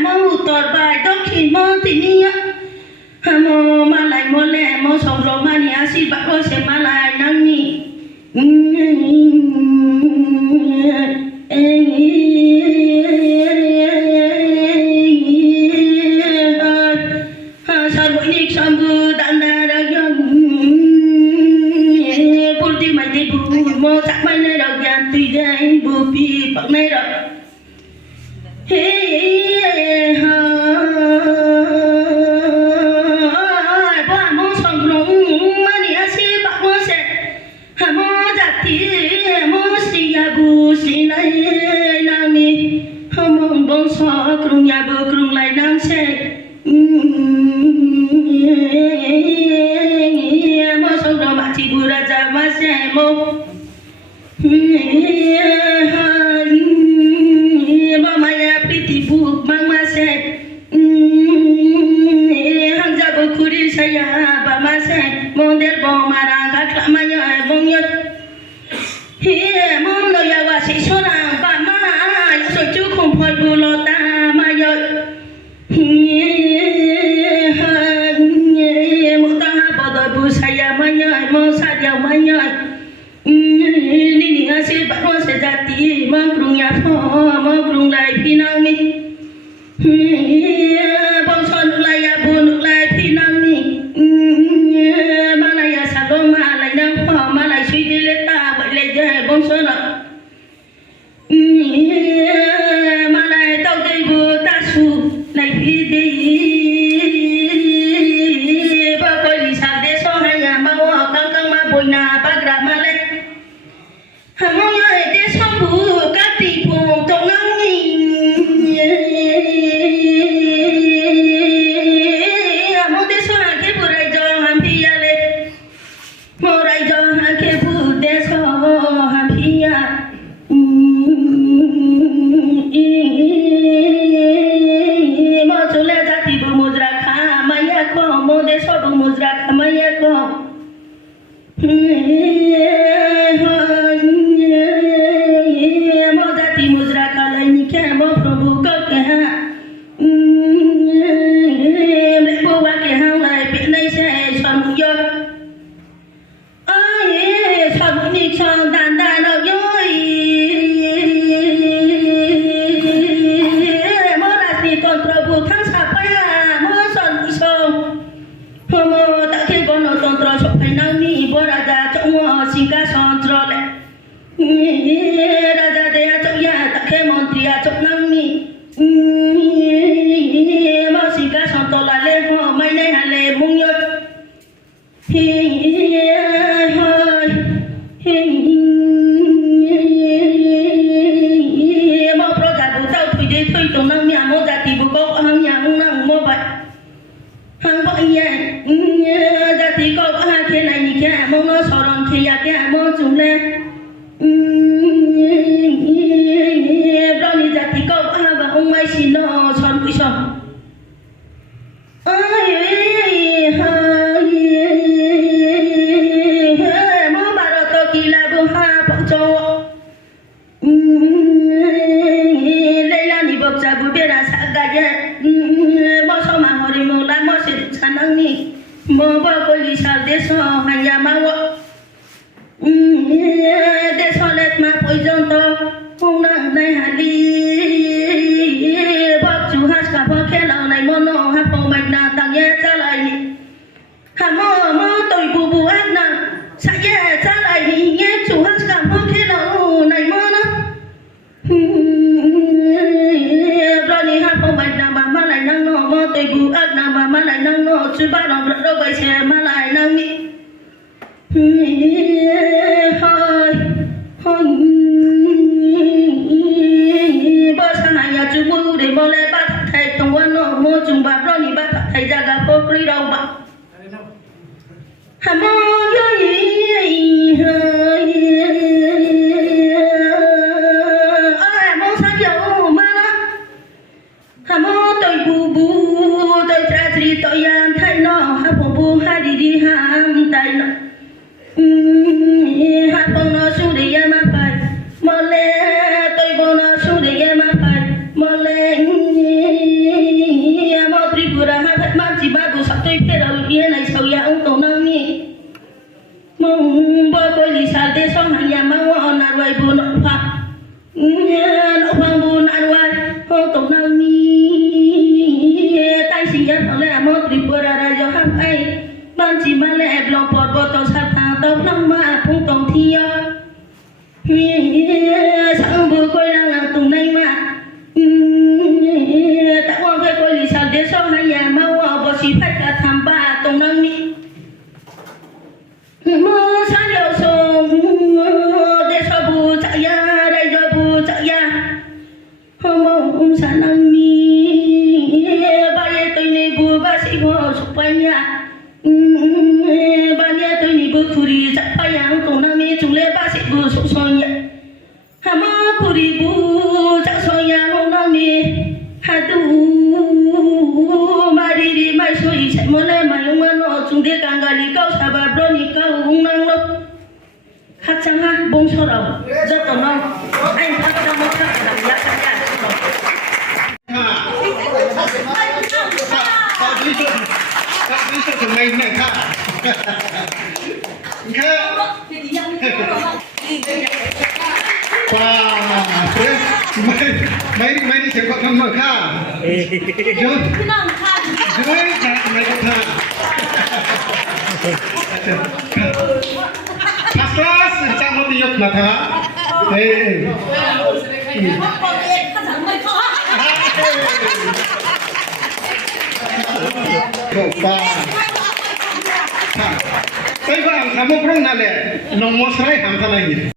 mau tọt bài đó khi mơ thì nhá mơ mà lại mơ lẹ mơ sống rồi mà nhá xin bạn ơi sẽ mà lại năng nhỉ sao mỗi nhịp sao mưa đã ra đã gần bút đi mày đi bút mơ chắc mày này đâu dàn tùy đây bút bi bằng này đâu krung nhà bờ krung lại nam xe mơ sông đó mà chỉ bùa ra ra mà xe mơ mơ maya piti bu mang mà xe hang ra bờ kuri saya ba mà xe mơ del bò mà ra các lạ mà nhớ mong nhớ mơ lo ya wa si số nào ba mà số chú không phải bùa lo ta saya manya mau saja manya ini hasil baru sejati mengkurungnya mengkurung lai pinang ni bangsa nulai abu nulai pinang ni malaya sabong malai nang malai sui dileta boleh jai bangsa nak malai tau debu tasu lai pidi na bagra male hamong ya de sambu kati po to nangi amo de so ha ke purai jo ham piale morai jo ha ke pu de so ham pia mo chule jati bu mujra kha maya ko mo de so bu mujra kha maya ko mo jati mujra kalai ni ke mo prabhu ko ke ha me bo wa ke ha lai pe nai se sam yo ai sam ni chang dan dan no yo mo ra si ton prabhu thang sa pa mo son so mo ta ke ko no ton tro so pai nang ni bo ra ja Singka sondro le raja dea chok ya takhe mantri a chok nang ni ma singka sondro la le ho mai nei ha le mung yo ma pro ja bu tau thui de thui tong nang mya mo ja ti bu ko hang ya hung nang mo ba hang ba ya ja ti ko ha ke nai ni ke mo no soron ke ya ke mo chung le brani jati ko ha ba ong mai si no son pi so ai ha mo ba ro to ki la bu ha pa cho le la ni bok sa bu be ra sa ga je mo so ma hori mo la mo se sanang ni mo ba ko li sa de so hanya ma wo de so let ma poison to hung nang dai ha li ba chu has ka ba ke lao nai mo no ha po mai na tang ye cha lai ni ha mo toi bu bu an na sa ye cha lai ni ye chu has ka ba ke lao nai mo na bro ni ha po mai na ba ma lai nang no mo toi bu an na ba ma lai nang no chu ba no ro bai se ma lai nang ni hai ba sa na ya chu bu de bo le ba thai tong wa no mo chung ba bro ni ba thai ja ga po kri rau ba ha mo yo yi ai mo sa yo ma na ha mo toi bu bu toi tra tri toi yan thai no ha bu bu ha di di ha tai no ha po no su de ya ma pai mo le toi bo no su de ya ma pai mo 사랑미 바에 떠니 부바시고 속바냐 바에 떠니 부쿠리 작바양 동남이 중래 바시고 속소냐 하마 쿠리 부 작소야 동남이 하두 마리리 마이소이 세모네 마용만어 중대 강가리 까우사바 브로니 까우웅낭로 학창아 봉소라고 저또너 아니 바가다 못하겠다 약간야ถึงในหนึ่งค่ะค่ะว้าไม่ได้เสียงความมั่งค่ะเยอะด้วยค่ะไม่ต้องค่ะคลาสจ้างรถยกนะคะเฮ้ยถูกต้องค่ะใช่ว่าทำมาพรุ่งนั่นแหละน้องมอสไรทำทำอะไร